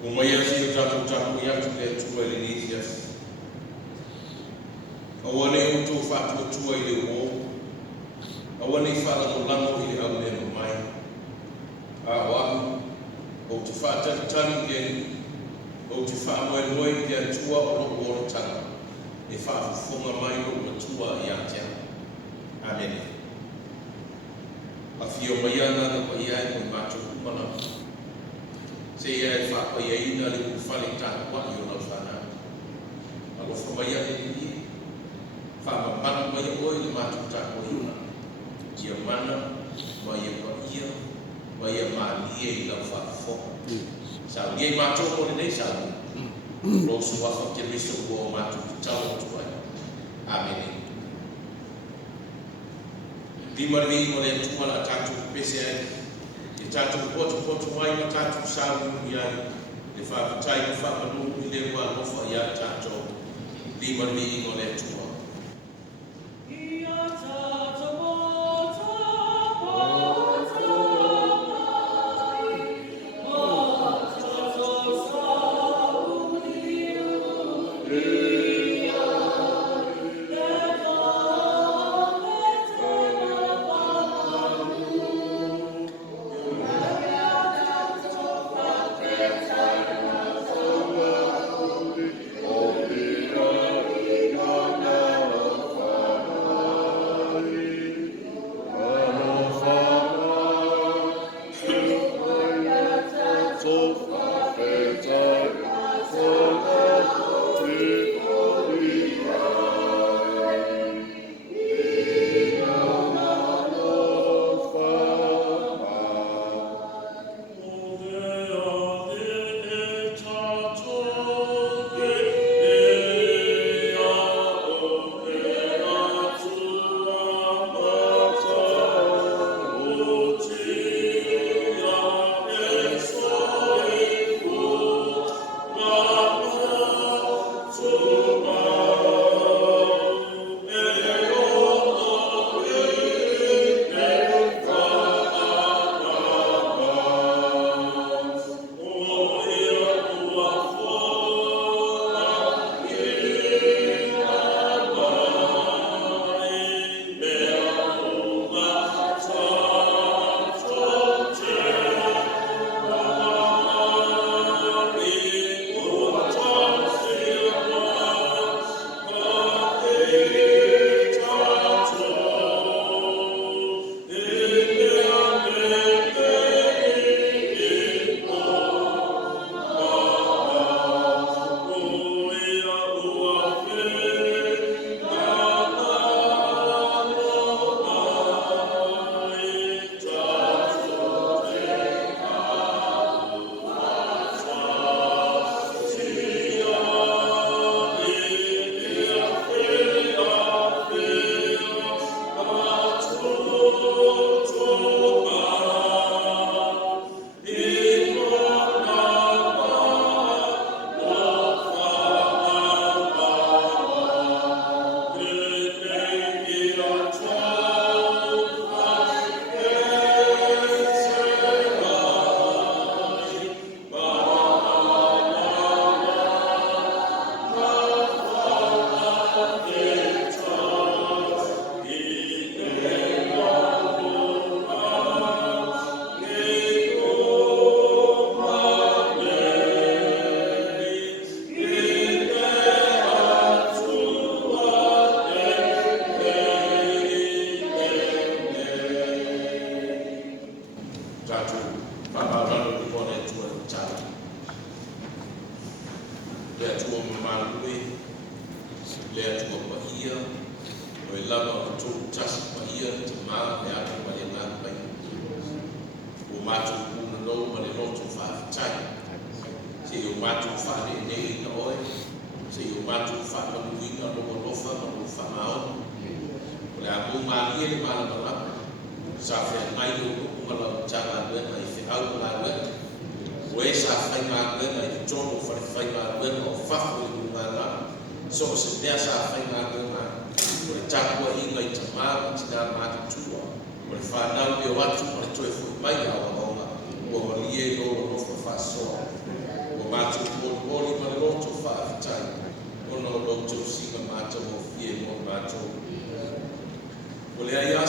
Umaya si tapu yang tu tua Indonesia. Awane utu fatu tua ile wo. Awane fala no lango ile au ne mai. Awa o tu fata tani ke o tu fa mo ke tua o lo tanga. E fa fonga mai o tua ya tia. Amen. Afio mayana no ia mo macho mana. Saya fa pa ia ina le fale ta wa yo na fana. Ako fa maya ni fa ma maya o le macho ta ko yuna. Ia mana maya pa ia maya ma ni la fa fo. Sa ye macho ko ne sa. Lo su wa fa ke riso ko macho ta o tu ai. Amen. Di marvi mo le tu mala ta tu pese tatu potu mai ma tatu sabu ya le fa tai fa ma lu le wa no fa ya tatu di marvi no le tu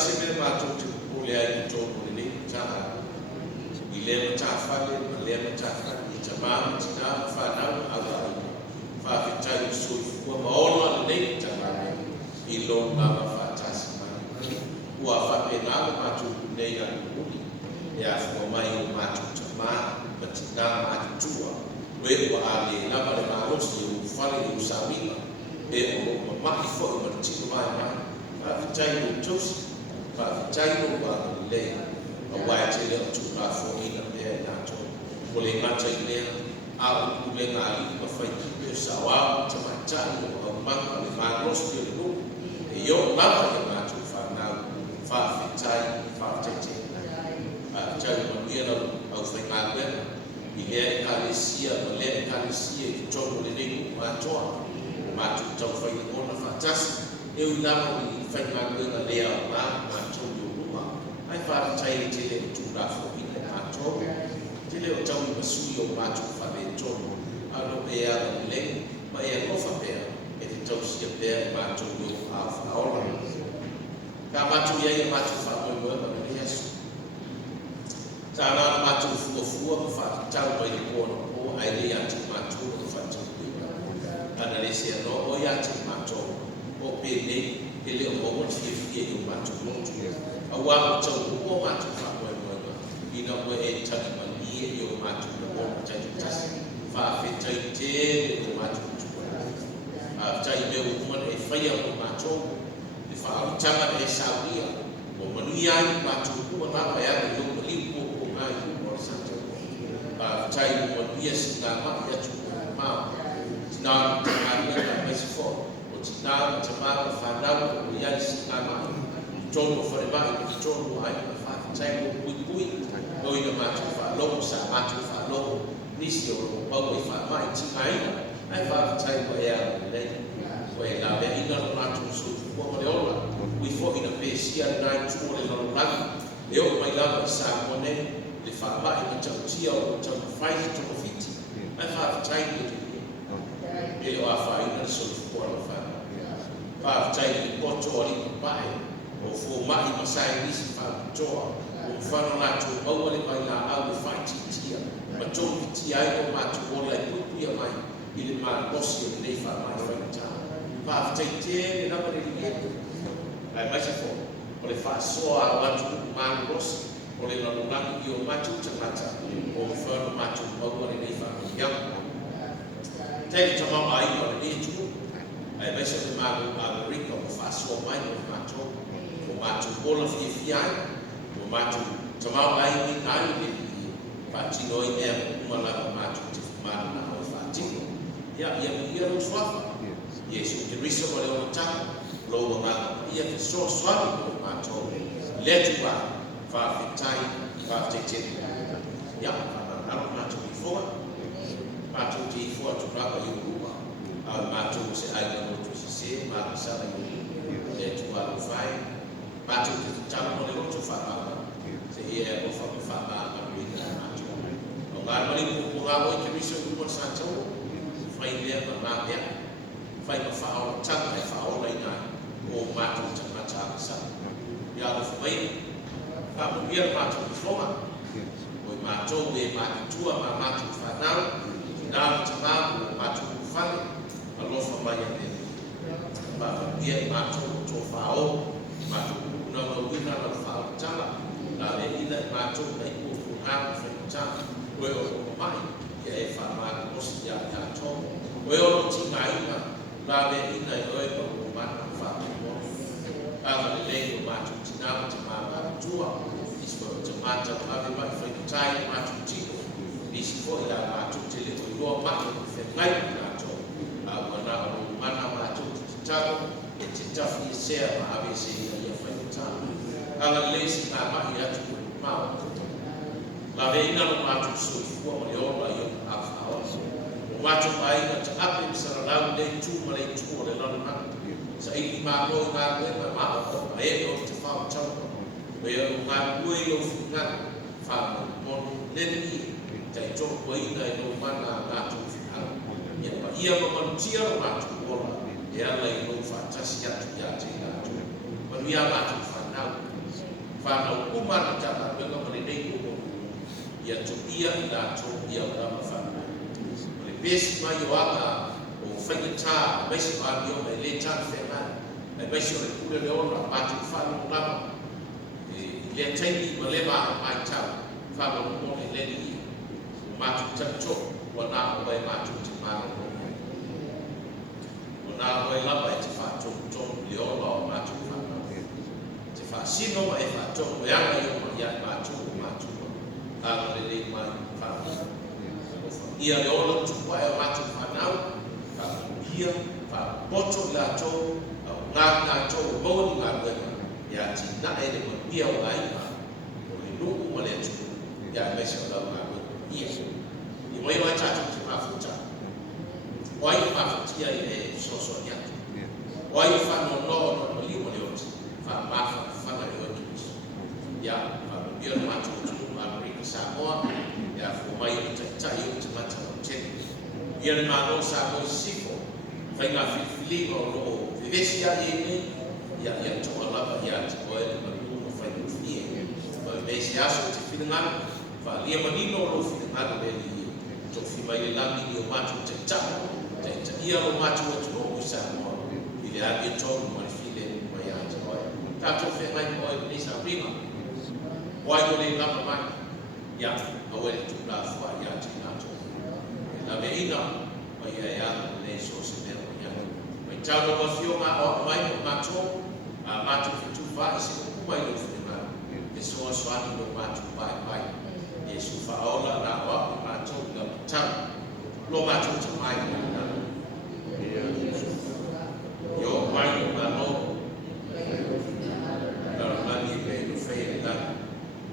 tasi me mātou te pole ai tōpole nei tāna. I lea ta whale, ma lea ta whale, i ta māma tina whanau awa ai. Whawhitai o soi fua maolo ala nei ta māma, i lo ngama whatasi mai. Ua whape ngama mātou nei a uli, e a fua mai o mātou ta māma, ma tina mātua. Ue ua ale lama le mālosi o whale o sawina, e o mamahi fo i ma tino mai mai. Whawhitai o tosi, whawhitai o wāna lei. A wai te leo tu ngā fōina mea i nātou. Ko le ngata i lea, a o kule ngā li ma whai kipe o sawau, ta matai o a manga le mārosti o le nuku. E yo lama i nātou whanau, whawhitai, whawhitete. Whawhitai o manuia au whai ngā wena. I lea i kālesia, ma lea i kālesia i tono le nei mātoa. O mātou tau whai i ngona whatasi. E ui lama i whai ngā wena lea o ngā mātou i o runga. Ai whātai e te leo tū rā whōhina e mātou. Te leo tau i masui o mātou whare tono. Ano e ala ni lei, ma e alofa pēr, e te tau sia pēr e mātou i o a whaola. Ka mātou iai e mātou whaoe moe ma ni Yesu. Tā nā mātou fua ma whātau mai ni kōna o ai rei ati mātou o whātau pēr. Ana le se anō o i ati mātou o pēr nei, e leo mōmon fie o mātou lotu. A wā tau o mātou whakoe moema, ina moe e tani manie i o mātou na o tatu tasi, whawhetai tēne o mātou tukua. Tai me o umana e whaia o mātou, le whaawitanga e sāwia, o manui ai mātou kua ngāwa e ana i o malipo o ngāi o santo. Tai o manuia si ngā mahi atu o māo, tina o tāngāringa ngā meisi fō, o tina o tamāra whanau o iai si ngā mahi. Tono whare mai, ki tono ai, ma whātai o pui, o ina mātou whālogo, sa mātou whālogo, nisi o rogo pau e whāmai, tika ina, ai whātai o e ala nei, o e la mea ina no mātou sui kua ma le ola, ui fo ina pēsia nai tuo le lalo lagi, e o mai lama i sā mone, le whāmai na tau tia o tau whaiti tono fiti, ai whātai o te ia, e o a whaina sui kua lo whāmai, whātai i poto o ripa pae, o fō mahi masai nisi whātoa, o whano nātou maua le mai nā au e whaititia, ma tōki tia ai o mātou o lai pupuia mai, i le mā kosi o nei whamai whaitā. Whāwhitai tēne nama le ringetu. Ai mai se fō, o le whāsoa a watu mā kosi, o le nanonaki i o mātou tangata, o whano mātou maua le nei whamai iau. Tēne tamau ai o le netu, ai mai se le mātou a rika o whāsoa mai o mātou, o mātou bola whiawhiai, o mātou tamau ai ni nai le whātino i ea umala o mātou te whamana na o whātino. Ia lo swafa. Yesu te risa mo le o mataka, lo o ngā ia te so swafi o mātou. Letu wā, whāwhitai, whāwhitai tēne. Ia, whānaro mātou i fua. Mātou te i fua tu rapa i urua. Au mātou se ai na motu si se, mātou sana i urua. Letu wā lo whai. Mātou te tama mo le roto whamama, te ia o whamama a ruina mātou. O ngā mani po ngā oi te miso i umon sātou, whai lea ma ngā mea, whai ma whaola tanga e whaola i ngā o mātou tangata a sa. Ia o whamai, whamamia mātou i whonga, o i mātou e mātua ma mātou whanau, nā tamāmu o mātou whane, a lofa mai a mea. Whamamia mātou o tō whao, mātou na mawina na whaotala, na le ina mātou na i kōwhu hāma whaitana, koe o mai, ia e whamāna mosi ia i ato, koe o no tina ina, na le ina i oe pa o mana whaotala. Āma le lei o mātou tinama te māma tua, isi pa o te mātou ave mai whaitai mātou tino, isi fo i a mātou te le o i roa maki o whengai i ato, āma na o mana mātou te taro, e te tafi e sea ma ave se ia ia whaitai. Ala leisi ngā mahi atu o māo. La ve ina no mātou soi fua o le ola i o awhaoa. O mātou mai na te ape msara lau nei tū ma nei tū o le lana nana. Sa iki mātou ngā koe ma māo, ma e o te whao tau. Me o ngā koe i o whingana, whāma monu nene i, te i tō koe ina i no mana ngā tū whingana. Ia ma ia ma manutia o mātou ola, e ala i no whātasi atu i ate i ngā tū. Manuia mātou whanau. whanau kumana tata wenga mare nei umo ia to ia ina to ia wana whanau. Le pesi mai o anga o whainata maisi maami o me le tana whenga e maisi o le kule le ona matu whanau lama le taini ma le maa mai tau whanau mo le leni i o matu tapcho wana o mai matu te mana o wana o e lama e te whato tonu le ona o matu whanau te whaasino ma e whato o anga i o ma ia matu o matu ala le le mai whanau ia le ona tupa e o matu whanau ia boto la to ngā to moni ngā wema ia ti na e le ia o ai ma o le luku ma le tu ia me se o la ngā wema ia i mai mai tatu te mafuta o ai mafutia i le soso ia o ai whano no no li mo le oti wha mafa whana i otu ia wha bia no matu tu Amerika Samoa ia fu mai o te tai o te mata o tene ia le mano Samoa sifo whainga whiwhilinga o no vivesi a e ne ia toa lava ia te koe le maruno whainga whie ma vivesi aso te whingana wha lia manino o lo whingana le li to whimai le lami ni o matu te tama te ia o matu o tuno o Samoa i le agi tonu ma le while mai a te koe tato whengai koe le nisa rima wai o le lama mai ia a wele tupla fua ia te nato la me ina mai e ana le so se mea tau no mafio ma o mai o mato a mato fitu fa se ku mai no fina e so swani no mato pai e su fa ola na o mato ga tau lo mato te mai na yo mai no no na mani be no fe na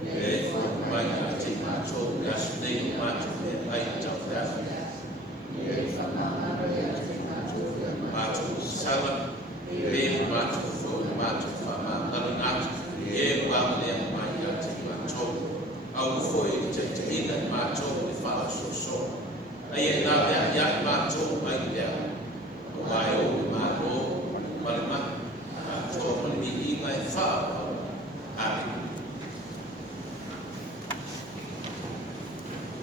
e mai na te mato ga su nei no mato e ai tau da matu sala e matu fo matu fama ala natu e wa le mai ya te matu au fo e te ina matu le fala so ai na ya matu ai ya wai o matu palma matu ni i mai fa ai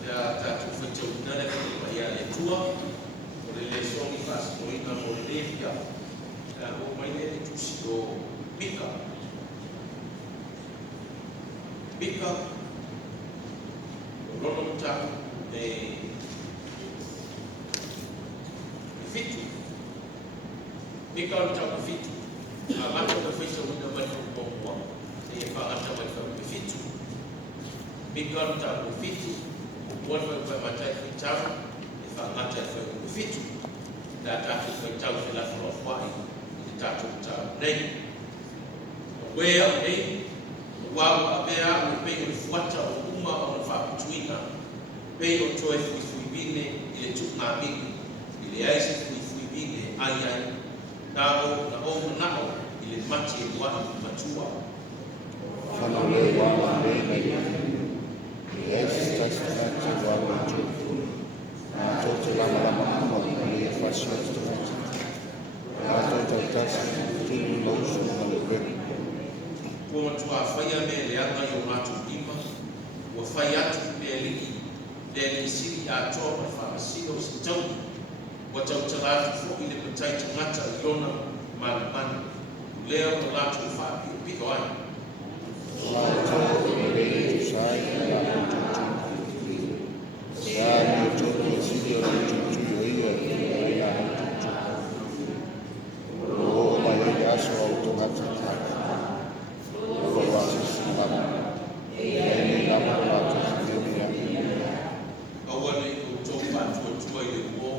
ya ta tu fo te na le ya le tua le songi fas moina mo le fia o mai le tusi o bika rono ta e fitu bika ta fitu a mato da fita una mai ko ko e fa ata mai fa fitu bika ta fitu o fa mata fita ngata fa fitu da tatu fa tau la fo fai tatu ta nei we a nei wa a be a pe o fuata o uma o fa tuina pe o toe fu bine ile tu ma bine ile ai se fu bine ai da o na o na o ile mati wa matua fa na le wa nei ile se ta sta wa matua Toto lama mo le faço sto toto tasa tudo louso no lugar como tu a faia me le anga yo matu bima o faia tu me li le si a to fa si o si tau o tau tala fo ile petai tangata yona man leo no la tu fa bi ko ai la to le sai la ya to sio tutu hiyo ina o mai ya so automática o va a ser la ni la mala ni o wani o to fa to ile wo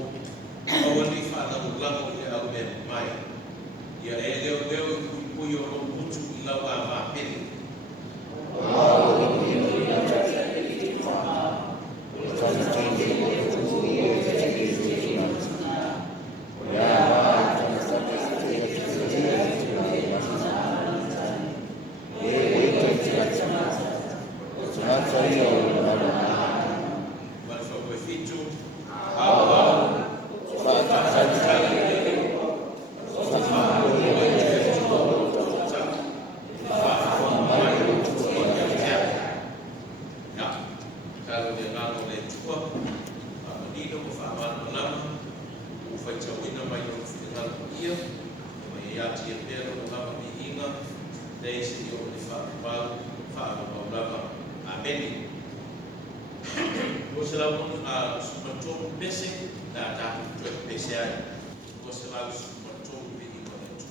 o wani fa na o la ko ya o be mai ya leo ku yo o mutu la wa ma pele ia ia te pero na mi inga dei se yo le fa lava ameni o se la mon a smato pese da ta to pese ai o se la smato vi ni con tu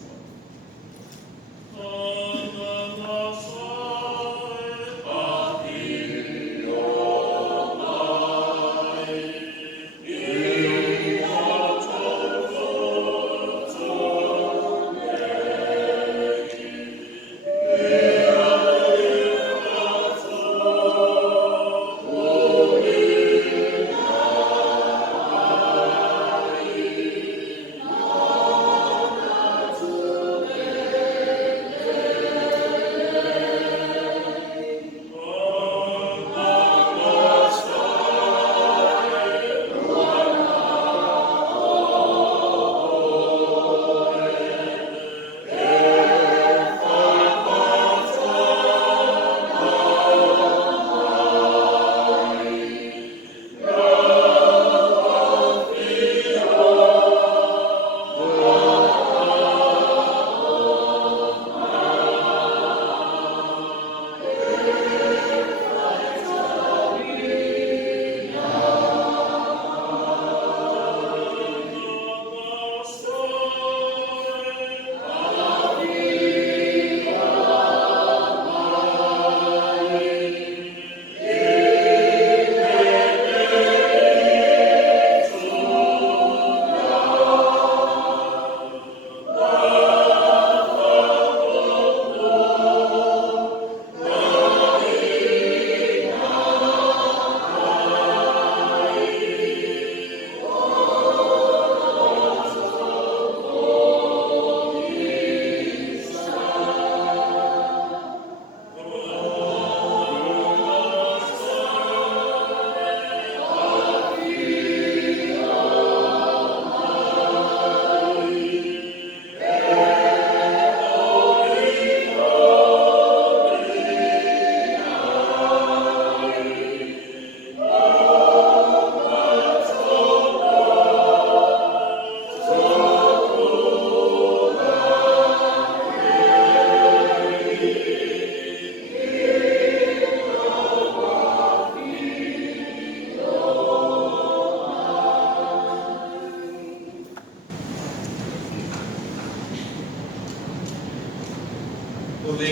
Ole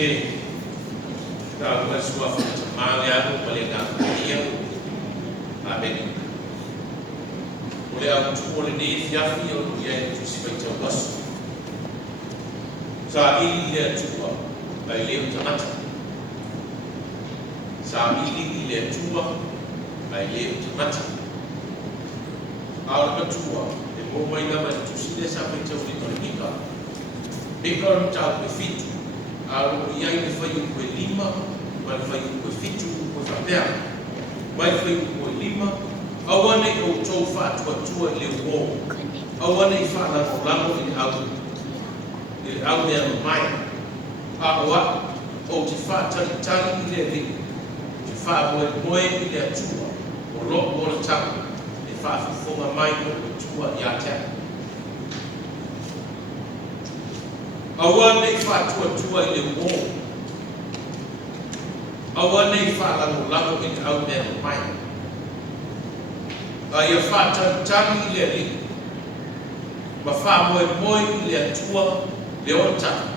ka wa sua malia ko le ka ia amen ole a tu ole ni fiafi o ia tu si vai tau was sa ile tu ai le tamata sa ile tu ai le tamata a tu e mo mai na tu si le sa vai tau ni tonika bigor tau pe fitu ao iai le fai ko lima ma le fai ko fitu ko fapea mai fai ko lima awane o tau fa tua le wo awane fa la lamo ni au le mai a wa o te fa tali le le te fa mo le tua o lo o le ta e fa fo mai o tua ya ta awane fa tua le wo awane fa la lamo ni au le mai ia whātau tangi le ri. Ma whā moe le atua le o tata.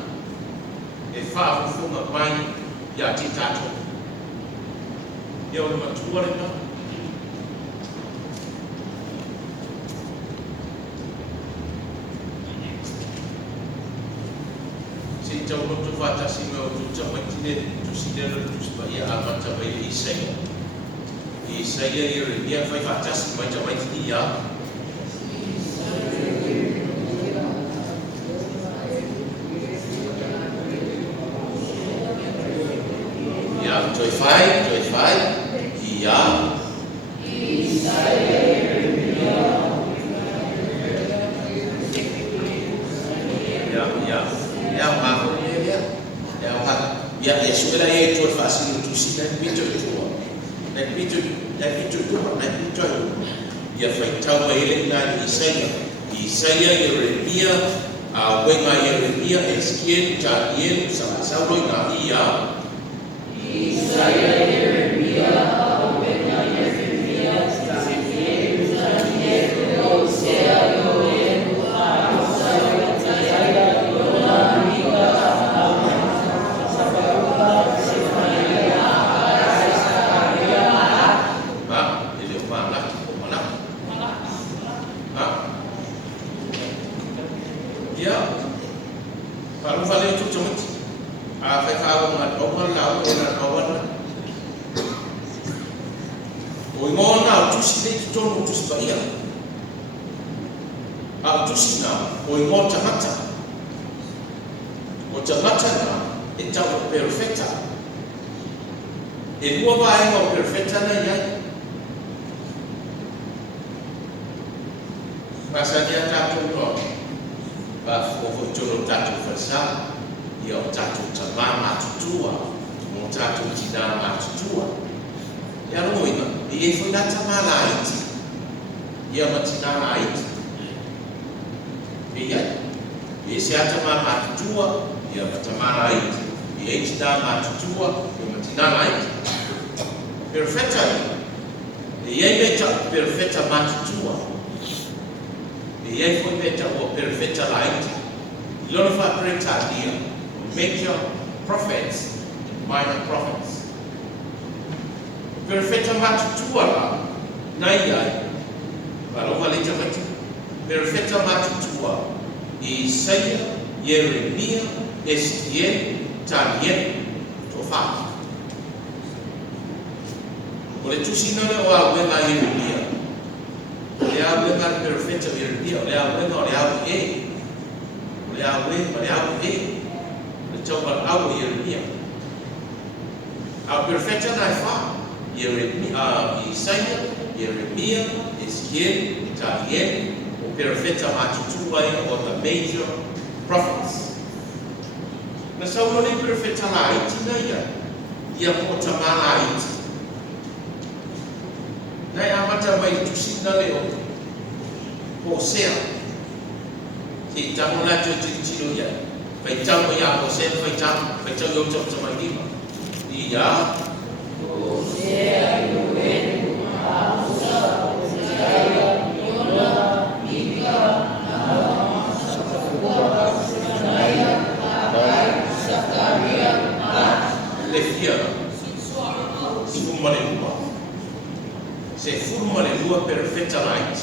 E whāwhunga mai ia te tātou. Ia o le matua le ma. Se tau roto whātasi me o tuta maitine tusidera tuspa ia amata mai i sei. Saya dia fai fatas macam dia ya joy fai dia ya sudah itu fasil tu sih dan bicara dan itu ia fai tau ele na Isaia Yeremia Wenga Yeremia, Ezekiel, Daniel, sama-sama na iya. Isaya, Yeremia, Wenga Yeremia, Ezekiel, Daniel, Hosea, Yoel, Amos, Isaiah, Yona, Mika, Kalau valeu tu cuma apa kau ngat orang lau orang kawan, oi mana tu sih tu cuma tu sebaya, tu sih na oi mana macam, macam na itu perfecta, itu apa yang perfecta na ya, pasal dia tak tahu. Ba o jono tatu fasa ia o tatu tamama tutua mo tatu tidama tutua ya roina e foi na tamala iti ia matina iti ia e se atamama tutua ia matamala iti e tidama tutua ia matina iti perfecta e ia meta perfecta matutua e aí foi feita o perfeita light. Lord of Preta dia, major prophets, minor prophets. Perfeita matutua lá, nai, kalau valeu também. Perfeita matutua, Isaia, Yeremia, Ezequiel, Daniel, Tofat. Oleh tu sini ada orang yang Yeremia. Olha a perfeita Yeremia, olha a Yeremia. A perfeita naifa, Yeremia, Isaia, Yeremia, Ezequiel, Daniel, o perfeita matutua of the major prophets. Mas só não é perfeita lá, ia pota malai. Nai amata mai tusi na leo Hosea ki tamu la tiro ya pai tamu ya Hosea pai tamu yo sama lima iya Hosea, Yoel, Amos, Isaiah, Yona, Mika, Amos, Isaiah, Agai, Zakaria, Lefia Sumare se forma le lua perfetta light.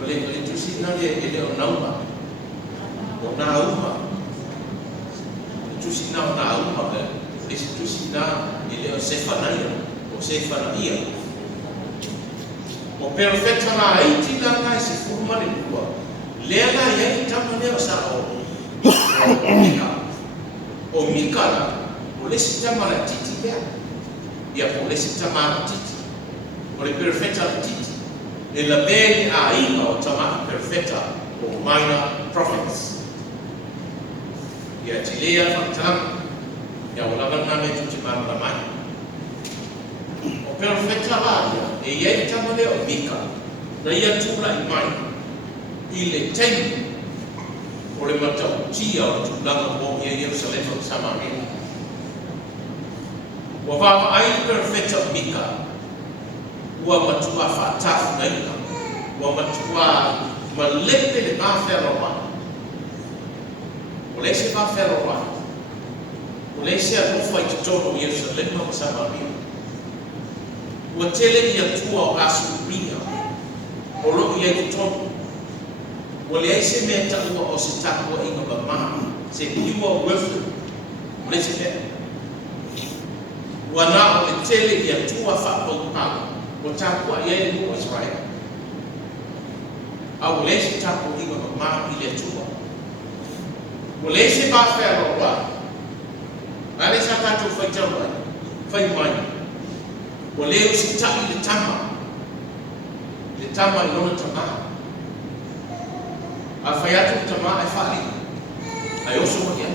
Oleh tu sih nanti dia nama, tu sih nama kan, tu sih dia Sefania, o perfetta light tidak ngai se forma le lua. Lela yang tamu dia sa o Mika lah, boleh sih tamu la titi dia. Ia polisi tamama titi, oleh perfeita titi, e la bene a ima o tamama perfeita o minor prophets. Ia tilea faktam, ia ulangan name tu cuma ramai. O perfeita lah ia, e ia tamale o Mika, na ia tula imai, ile tem, oleh mata ucia o tulang o ia Yerusalem sama ini. Wafaa ai perfeita Mika, wa matua fatafu na ina, wa matua malete le baferoa, olese baferoa, olese alufa ikitono Yerusalem na Samaria, watele ya tua asubia, olo ya ikitono, olese meta uwa ositaku wa inga bama, se kiwa wefu, olese meta. Wana o tele ya tua fa pa o taku ye ni o Israel au lesi taku inga ma ile tua o lesi ba fero wa ale sa ta tu fa jawa fa imani o leo si ta ile tama ino tama afayatu tama afali ayo so mo ya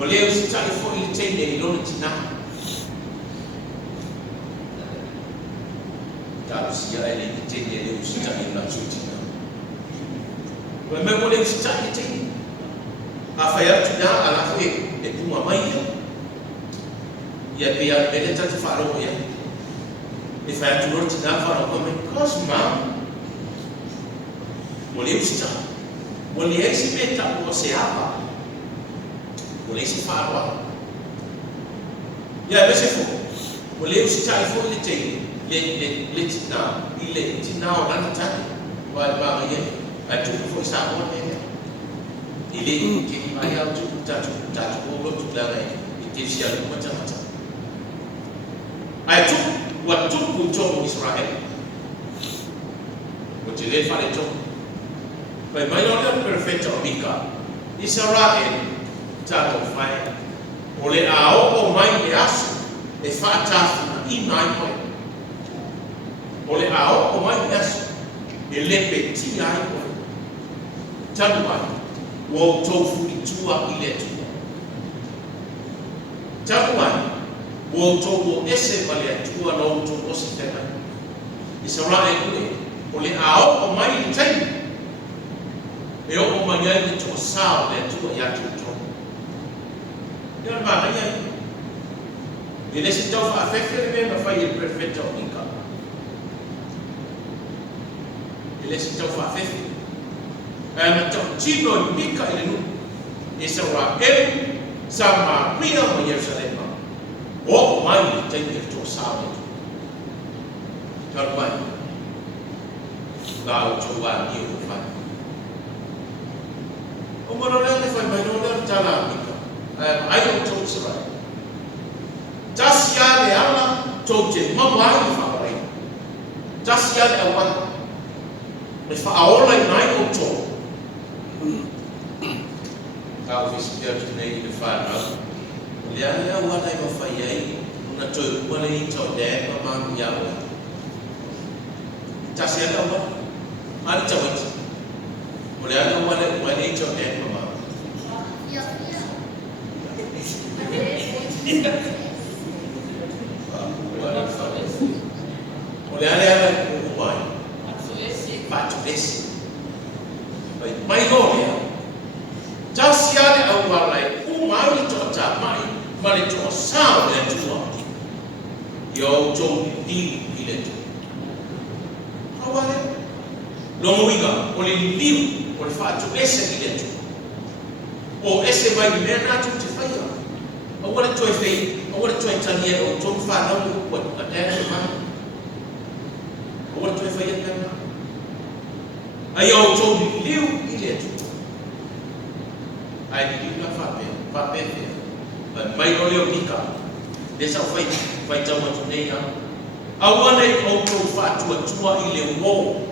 o leo si ta ifo ile tende ino tina usia ele tende leo sita ina chuti Wa me mo le staki te. A fa ya tina ala fe e puma mai ya be ya be ta fa ro ya. E fa ya tu ro tina fa ro me cosma. Mo le sta. Mo le esi beta o se apa. Mo le si fa ro. Ya be se fo. Mo le sta fo le te le tina ile tina o na ta. Wa ba ye. A tu fo sa mo ne. Ile ke mai au tu ta o lo tu la ai. Ite sia lo macam-macam. Ai tu wa tu ku to Israel. Mo te le fa le to. Pai mai ora perfecto amica. Israel ta to fai. O le ao o mai le asu e fa ta I mai mai. O le ao o mai le asu e le peti ai mai. Tanu mai. Wo tofu I tua I le tua. Tanu mai. Wo tofu ese vale tua no to osi tena. Israel kule. O le ao o mai le tai. E o mai le to sao le tua ya to. Ia ba ia. Ele se tau fa afefe me na fai il perfetto inca. Ele se tau fa afefe. Na tau tino mika ele nu. Israel sama Maria mo Jerusalem. O mai te to sao. Tal mai. Gao chowa ni o fa. O mo no le fai mai no le tala mika. I don't talk Israel. Just ya le ala talk te mama I fa rai. Just ya le awan. Me fa aola nai o talk. Ka ofisi dia tu nei le fa na. Le ala awan ai ma fa yai una to ko le I to de mama ya wa. Just ya le awan. Ani tawit. Le ala awan le to de mama. Oleh ada uai, batu besi. Mai golia. Jasi ada awal lai. Umai tota mai to sao le tua. Yo jo di ile tu. Awal. Lomuiga, oleh liu, oleh batu besi ile tu. O ese mai merna tu te fai. Awal tu fei, awal tu tania o tu fa no ko ada ma. Awal tu fai na. Ayo tu liu ile tu. Ai di na fa pe. Mai o leo pika. Desa fai tau tu nei na. Awal ai o tu fa tu ile wo.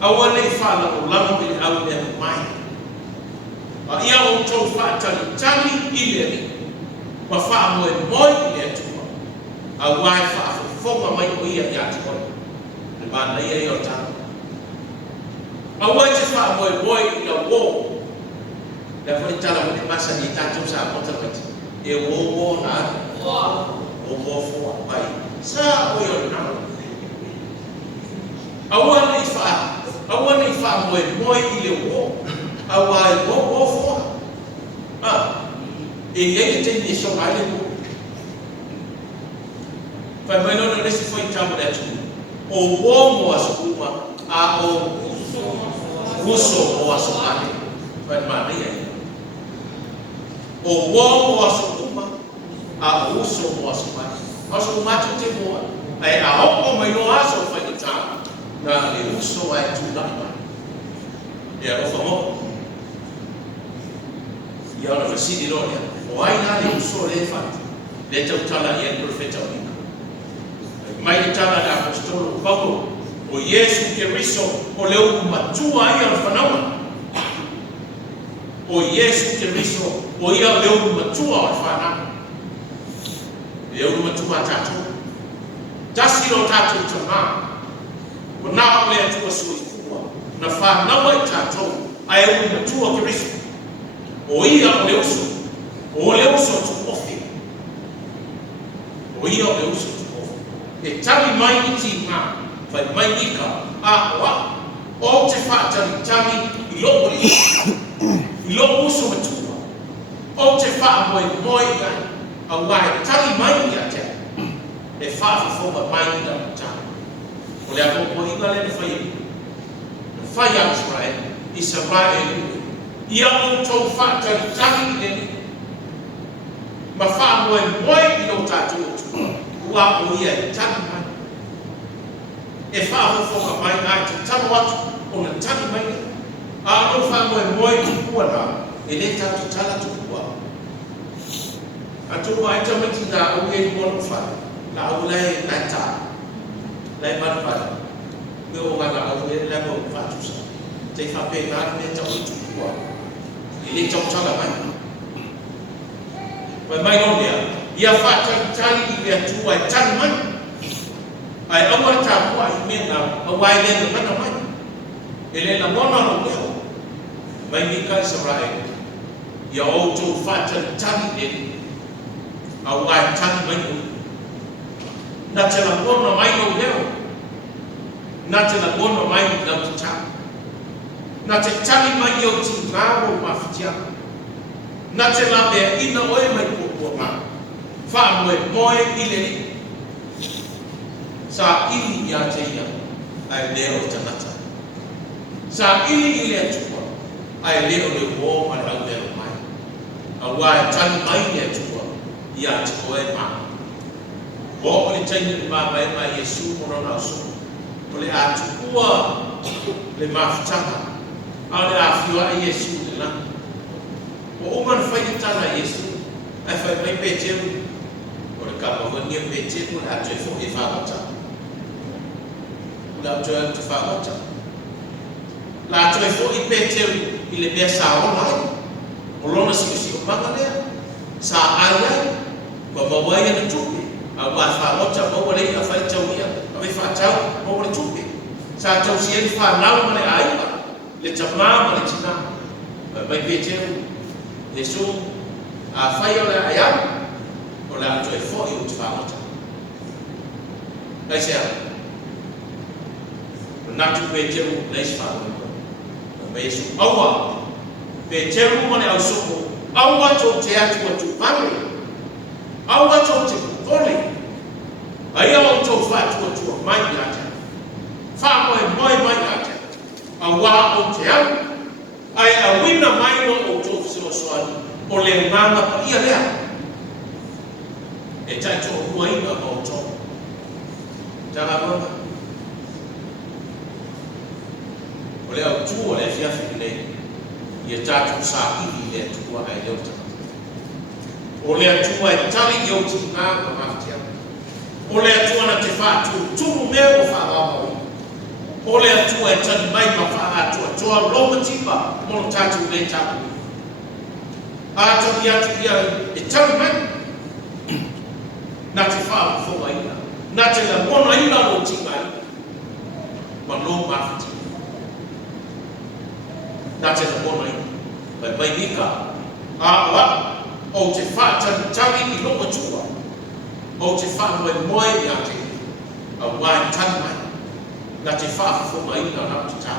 Awal ai fa la o ile au le mai. Ia o tau whaatari ile ni. Ma wha moe moi ile atua. A wai wha whonga mai o ia ia tukoi. Le mana ia ia o tau. A wai te wha moi ina wō. Le whai tala mo te masa ni tātou sa mota waiti. E wō nā. O wō whoa pai. Sa o ia nā. A wai wha moi ile wō. Awai wo fo e ye te ni so ai le fa mai no le se foi tamo da tu o wo mo asukuma a o uso o asukane fa mai ai o wo mo asukuma a uso mo asukane asukuma tu te mo ai a o mai no aso fa tamo na le uso ai tu na e a o famo ia ona fasidi loia o ai na le uso le fat le tau tala ia profeta unika mai le tala da apostolo Paulo o Yesu Keriso o le matua ia o whanaua o Yesu Keriso o ia le matua o whanaua le matua tātou tasi no tātou tama o nā o le atua sui kua na whanaua i tātou ai o matua Keriso o ia o le uso tu ofi. O ia o le uso tu ofi. E tali mai I ti ngā, whai mai ika, a oa, O te whaatari I loko I loko uso matua. O te wha moe ngai. A wai tari mai a te. E whaafafonga mai I na tari. O lea koko inga le na whai. Na whai a Israel. I sa mai e lui. Ia o tau whaatari tari I le. Ma wha moe I o tātou o tua. Ua o ia I tari mai. E whaafafonga mai ngai te tano atu. O na tari mai. A o wha moe I kua na. E le tātou tala tu kua. A tō mai tamati nā au e mono whai. Nā au lei nā tā. Lei mana whai. Me o ngana au e le mo whātusa. Te whape ngā me tau I tukua. I le tau tala mai. Mai mai no mea. Ia whātari tari I mea tua e tani mai. Ai aua tā kua I mea ngā awai le na mana mai. E le na mona no leo. Mai mika I Sarai. Ia o tō whātari tari e a wai tani mai o. Nā te la mona mai o leo. Nā te la mona mai o lau te tani. Nā te tani mai o ti ngāro mawhitia. Nā te la mea ina oe mai kōkua mā. Wha moe moe I le ni. Sa ili I a te ia. Ai leo tanata. Sa ili I le atua. Ai leo le wō mai au leo mai. A wai tani mai le atua. Ia te koe mā. O o le taina le māma e mai Iesu morona o so. O le atukua le mawhitanga. A le awhiwa I Iesu le lana. O umana whaitana Iesu. Ai whai mai Peteru. O le kapawania Peteru le atu e fo e whawata. O le atu e te whawata. La atu e fo I Peteru I le mea sa ona ai. O lona si o manga lea. Sa ai ai. Kwa mawai na tupi. A wai whaota maua rei a whai tau ia. A wai whaatau maua le tupi. Sa tau si eri whanau ma le aiwa. Le tamā ma le tina. Mai Peteru. Yesu a whai o le aiau. O le atu e fōi o te whaota. Kai sea. Natu Peteru leis whanau. Mai Yesu aua. Peteru ma le au soko. Aua tō te atu atu pare. Aua tō te kukoli. Ai awa tō whātua tua mai ate. Whāmoe mai ate. A wā o te au. Ai a wina mai no o tō whasilosoani. O le nganga pa ia lea. E tai tō huaina o tō. Tanga mama. O le au tū o le fiafi nei. Ia tātou sā iwi le tua ai leo tanga. O le atua e tali I o ti ngā ka mawhitia. O le atua na te whātu tūru mea o whaamawai. O le atua e tali mai ma whaatua toa longa tipa mono tātou le tāpu. Ātari atu ia e tali mai. Nā te whaamu whonga ina. Nā te la mona ina o ti mai. Ma lo mawhitia. Nā te la mona ina. Mai nika. Āwa. O te whaatari I loko tua. O te whamoe moe I a te. A wai tani mai. Nā te whaafonga ina nā te tā.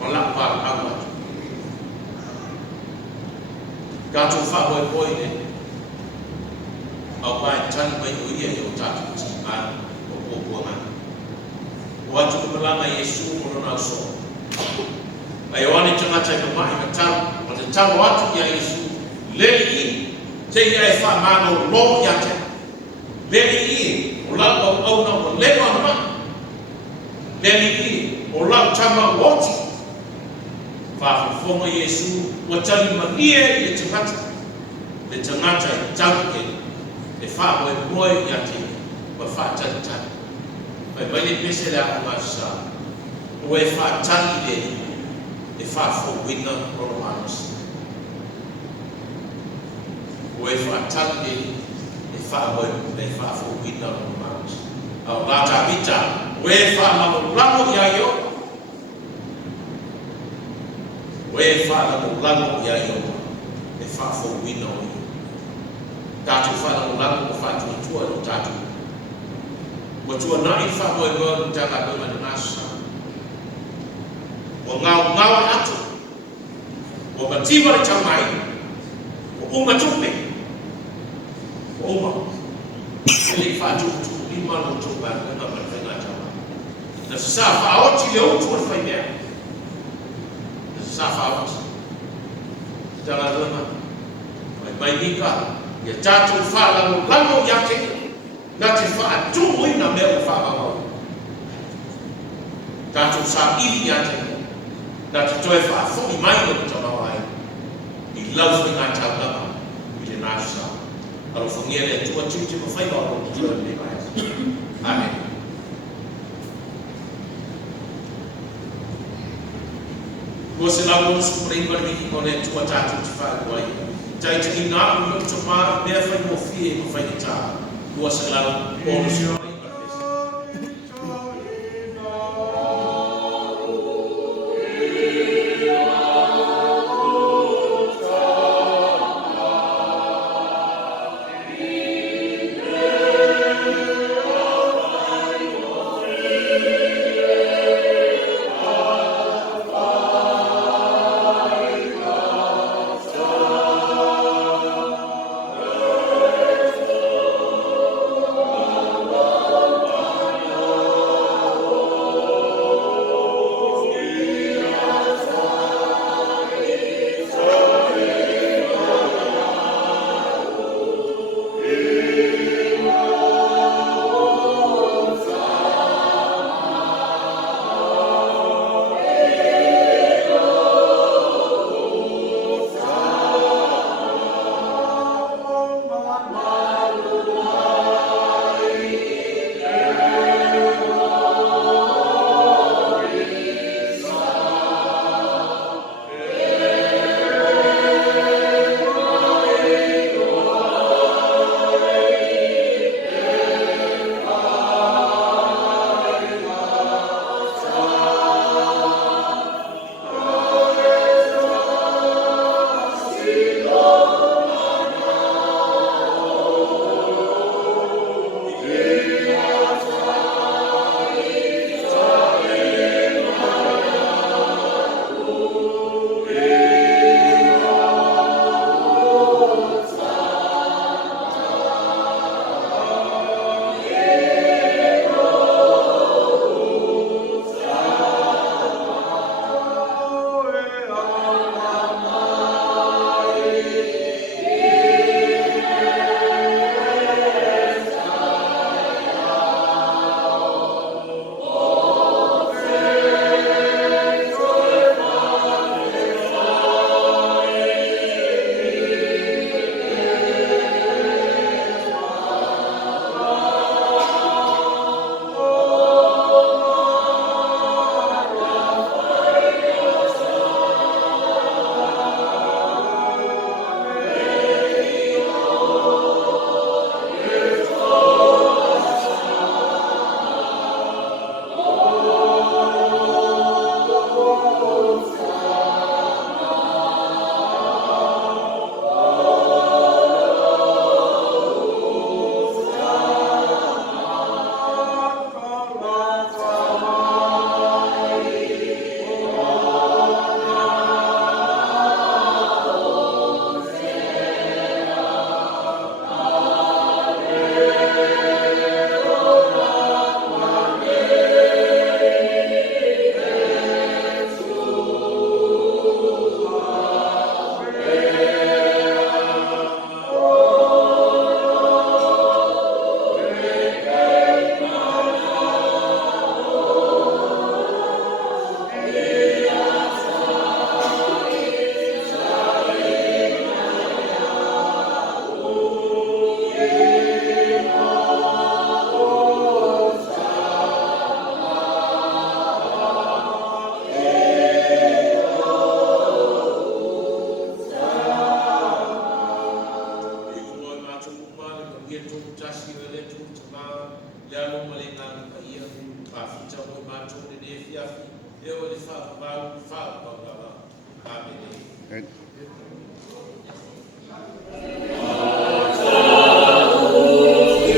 Ma lako pāru au atu. Kātou whamoe moe ne. A wai tani mai o ia I o tātou ti mai. O kōkua mai. O atu kumalanga Iesu morona o so. Ai o ane tangata I mamai na tau. Ma te tau atu ia Iesu. Leli I. Te ia e whamano lo I a te. Leli I, o lau au au na o lewa ma. Leli I, o lau tama woti. Whawhawhonga Iesu, wa tali mania I e tangata. Le tangata I tauke. E whamoe moe I a te. Wa whaatari tari. Mai mai pese le a mawhisa. O e whaatari le. E whawhawina Romanos. O e whaatari e whamoe e whawhawina Romanos. Au rata mita, o e whamamo ramo I a io. O e whamamo ramo I a io. E whawhawina o io. Tātou whamamo ramo o whātua tua o tātou. O tua nai whamoe moe o tāna moe na nasa. o ngau atu o matiwa le tamai o uma tupe o uma ele fatu lima no tupa na mafena tama na sasa faoti leo tu faimea sasa faoti taladona mai nika ya tatu fala no lamo yake na te fatu ina mea fala mo tatu sa ili yake na tutoe fa'afo i mai o tamau ai i laufu ngā taulama i le nasa alo fongia le tua titi ma whai wao o tua le mai. Amen. Ko se lau o supreme ma riki ko le tua tātou ti whae ai tai te i ngā unu to mā mea whai mo fie ma whai ni tā ko se lau o supreme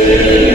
Amen.